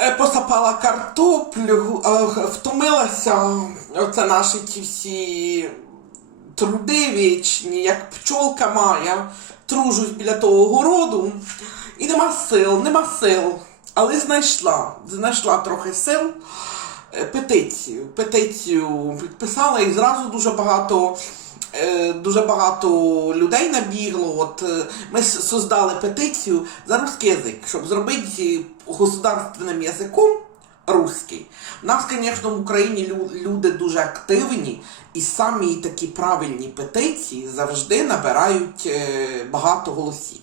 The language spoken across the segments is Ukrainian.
Е, Посапала картоплю, е, втомилася. Оце наші ті всі труди вічні, як пчолка має. Тружусь біля того городу. І нема сил, нема сил. Але знайшла, знайшла трохи сил. Е, Петицію. Петицію підписала і зразу дуже багато. Е, Дуже багато людей набігло. От е, ми создали петицію за русский язик, щоб зробити государственним язиком русський. У нас, звісно, в Україні лю- люди дуже активні, і самі такі правильні петиції завжди набирають е, багато голосів.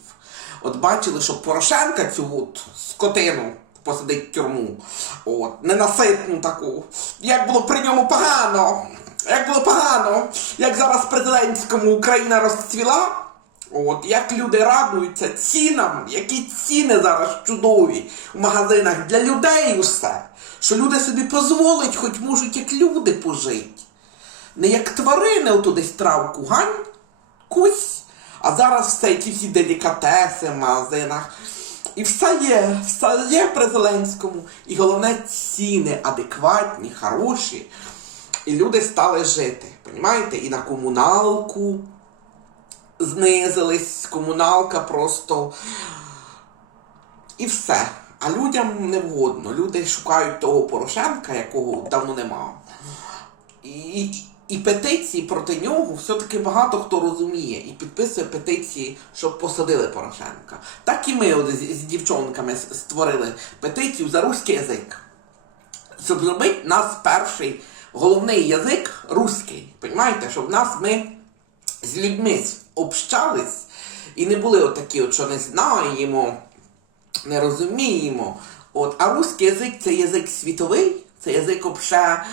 От бачили, що Порошенка цю от скотину посадить в тюрму. От, ненаситну таку. Як було при ньому погано. Як було погано, як зараз при Зеленському Україна розцвіла. От, як люди радуються цінам, які ціни зараз чудові в магазинах для людей усе. Що люди собі дозволять, хоч можуть як люди пожити. Не як тварини ото десь травку гань, кусь. А зараз все ці всі делікатеси в магазинах. І все є, все є при Зеленському. І головне ціни адекватні, хороші. І люди стали жити. Понімаєте? І на комуналку знизились, комуналка просто. І все. А людям не вгодно. Люди шукають того Порошенка, якого давно нема. І, і, петиції проти нього все-таки багато хто розуміє і підписує петиції, щоб посадили Порошенка. Так і ми от з, з дівчонками створили петицію за руський язик. Щоб зробити нас перший головний язик русський. Понімаєте, щоб нас ми з людьми общались і не були отакі, от, що не знаємо, не розуміємо. От, а русський язик це язик світовий, це язик обще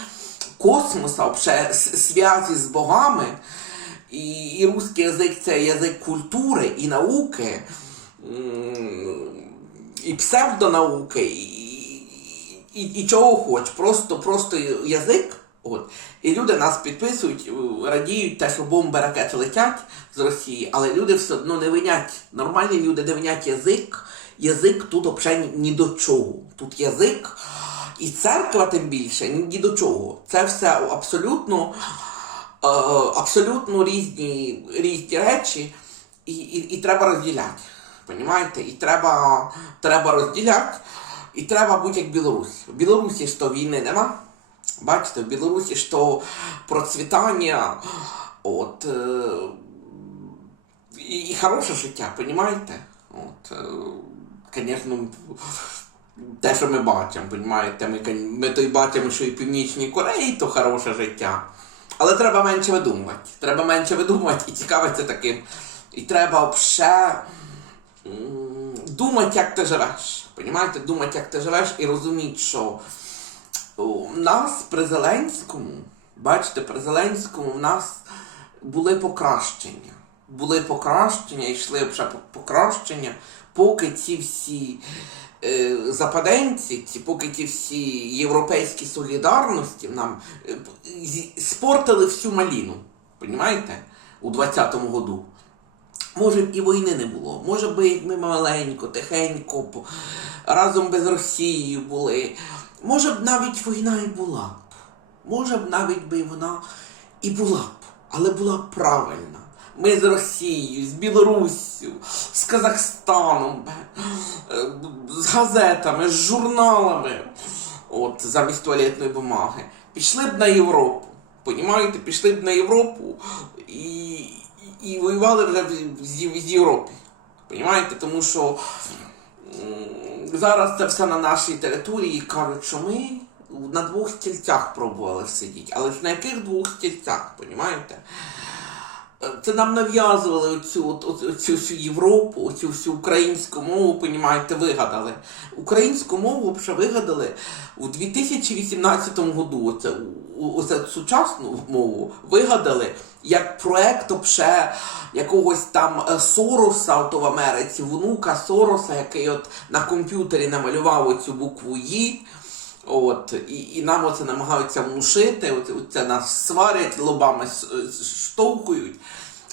космоса, обще с- зв'язі з богами. І, і русський язик це язик культури і науки, і псевдонауки, і, і, і чого хоч. Просто, просто язик. От. І люди нас підписують, е, радіють те, що бомби ракети летять з Росії, але люди все одно не винять. Нормальні люди не винять язик. Язик тут взагалі ні, до чого. Тут язик і церква тим більше ні до чого. Це все абсолютно, е, абсолютно різні, різні речі, і, і, і треба розділяти. Понімаєте? І треба, треба розділяти, і треба бути як Білорусь. В Білорусі ж то війни нема. Бачите, в Білорусі то процвітання, от, е, і, і хороше життя, понімаєте? От, е, звісно, те, що ми бачимо, понімаєте, ми, ми то й бачимо, що і в Північній Кореї то хороше життя. Але треба менше видумувати. Треба менше видумувати і цікавитися таким. І треба взагалі думати, як ти живеш. Понімаєте? Думати, як ти живеш, і розуміти, що у нас при Зеленському, бачите, при Зеленському в нас були покращення. Були покращення, йшли вже покращення, поки ці всі е, западенці, ці, поки ті всі європейські солідарності нам е, спортили всю маліну. Понімаєте? У 20-му году. Може б і війни не було. Може б як ми маленько, тихенько, разом без Росії були. Може б навіть війна і була б. Може б навіть би вона і була б, але була б правильна. Ми з Росією, з Білоруссю, з Казахстаном, е, з газетами, з журналами, от замість туалетної бумаги. Пішли б на Європу. Понімаєте, пішли б на Європу і, і, воювали вже в- Європі. Понімаєте? Тому що зараз це все на нашій території кажуть, що ми на двох стільцях пробували сидіти. Але ж на яких двох стільцях, понімаєте? Е, Це нам нав'язували оцю, от- оцю всю Європу, оцю всю українську мову, понімаєте, вигадали. Українську мову вже вигадали у 2018 году. Оце, оце сучасну мову вигадали як проект обше якогось там е, Сороса, ото в Америці, внука Сороса, який от на комп'ютері намалював оцю букву «Ї». От, і, і нам оце намагаються внушити, оце, оце нас сварять, лобами штовхують.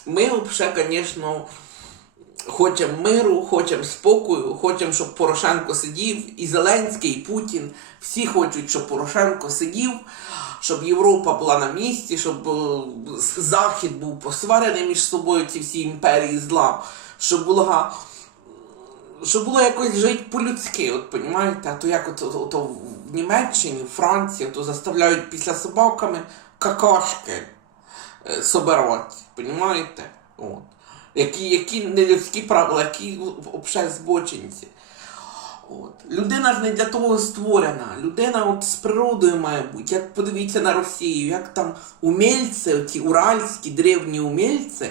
Ми взагалі, звісно, хочемо миру, хочемо спокою, хочемо, щоб Порошенко сидів, і Зеленський, і Путін. Всі хочуть, щоб Порошенко сидів, щоб Європа була на місці, щоб е, Захід був посварений між собою, ці всі імперії зла, щоб була щоб було якось жити по-людськи, от понімаєте? А то як от, от, от, в Німеччині, в Франції, то заставляють після собаками какашки е, собирати, понімаєте? От. Які, які нелюдські правила, які взагалі збочинці. От. Людина ж не для того створена. Людина от з природою має бути. Як подивіться на Росію, як там умельці, ті уральські древні умельці,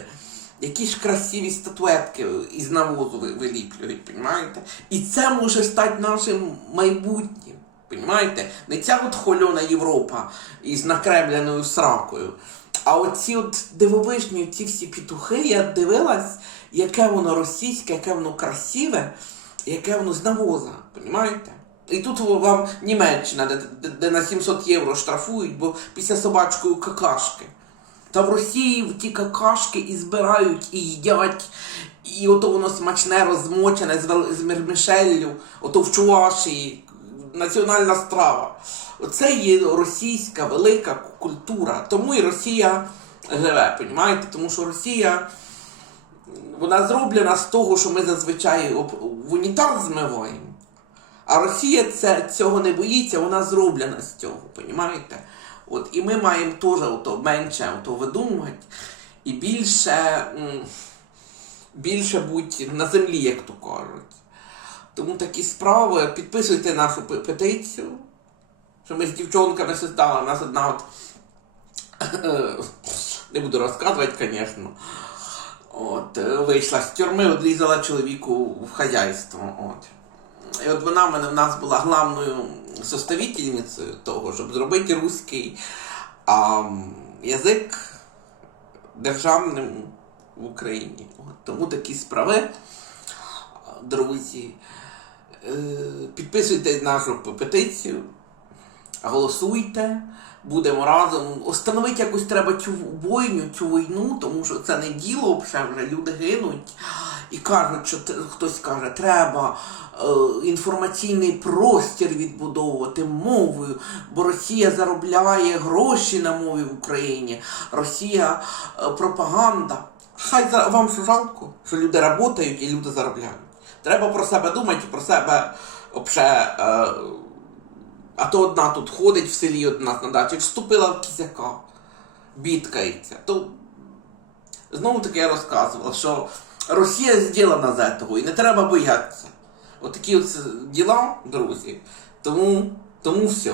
які ж красиві статуетки із навозу виліплюють, понімаєте? І це може стати нашим майбутнім. Понімаєте? Не ця от хольона Європа із накремленою сракою. А оці от дивовижні, ці всі петухи, я дивилась, яке воно російське, яке воно красиве, яке воно з навоза, понімаєте? І тут вам Німеччина, де, де на 700 євро штрафують, бо після собачкою какашки. Та в Росії в ті какашки і збирають, і їдять, і ото воно смачне, розмочене з, мермішеллю, ото в Чувашії, національна страва. Оце є російська велика культура. Тому і Росія живе, понімаєте? Тому що Росія вона зроблена з того, що ми зазвичай в унітаз змиваємо. А Росія це, цього не боїться, вона зроблена з цього, понімаєте? От, і ми маємо теж ото, менше ото видумувати і більше, більше бути на землі, як то кажуть. Тому такі справи. Підписуйте нашу петицію, що ми з дівчонками создали. Нас одна от. Не буду розказувати, звісно. От, е, вийшла з тюрми, одрізала чоловіку в хазяйство. От. І от вона в мене в нас була главною составительницею того, щоб зробити русський а, язик державним в Україні. От, тому такі справи, друзі. Е, Підписуйте нашу петицію, голосуйте, будемо разом. Остановити якось треба цю бойню, цю війну, тому що це не діло вже люди гинуть. І кажуть, що хтось каже, треба е, інформаційний простір відбудовувати мовою, бо Росія заробляє гроші на мові в Україні. Росія е, пропаганда. Хай вам що жалко, що люди працюють і люди заробляють. Треба про себе думати, про себе вообще, е, а то одна тут ходить в селі от нас на дачі, вступила в кізяка, бідкається. То знову таки я розказував, що Росія зроблена за того і не треба боятися. Отакі от діла, друзі. Тому, тому все.